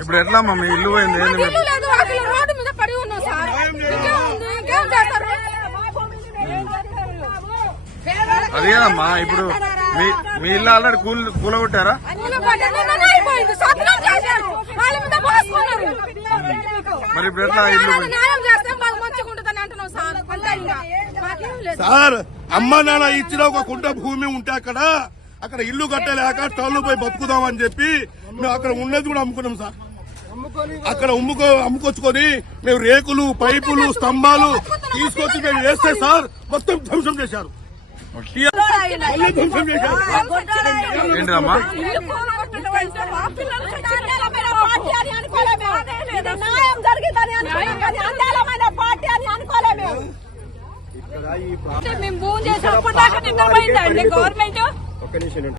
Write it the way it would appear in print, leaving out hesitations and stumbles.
ఇప్పుడు ఎట్లా మీ ఇల్లు పోయింది? రోడ్డు మీద పడి ఉన్నాం సార్. ఇంకేం చేస్తారు? అది కదమ్మా, ఇప్పుడు మీ ఇల్లు ఆల్రెడీ కూలగొట్టారా? మరి ఇప్పుడు ఎట్లా ఇల్లు? సార్ అమ్మ నాన్న ఇచ్చిన ఒక కుంట భూమి ఉంటే అక్కడ ఇల్లు కట్టలేక టౌన్ పోయి బతుకుదామని చెప్పి మేము అక్కడ ఉన్నది కూడా అమ్ముకున్నాం సార్. అక్కడ అమ్ముకొచ్చుకొని మేము రేకులు, పైపులు, స్తంభాలు తీసుకొచ్చి మేము వేస్తే సార్ మొత్తం ధ్వంసం చేశారు. ధ్వంసం చేశారు. ఏంటమ్మా? మేము భూమి చేసినప్పుడు దాకా నిద్రపోయిందండి గవర్నమెంట్.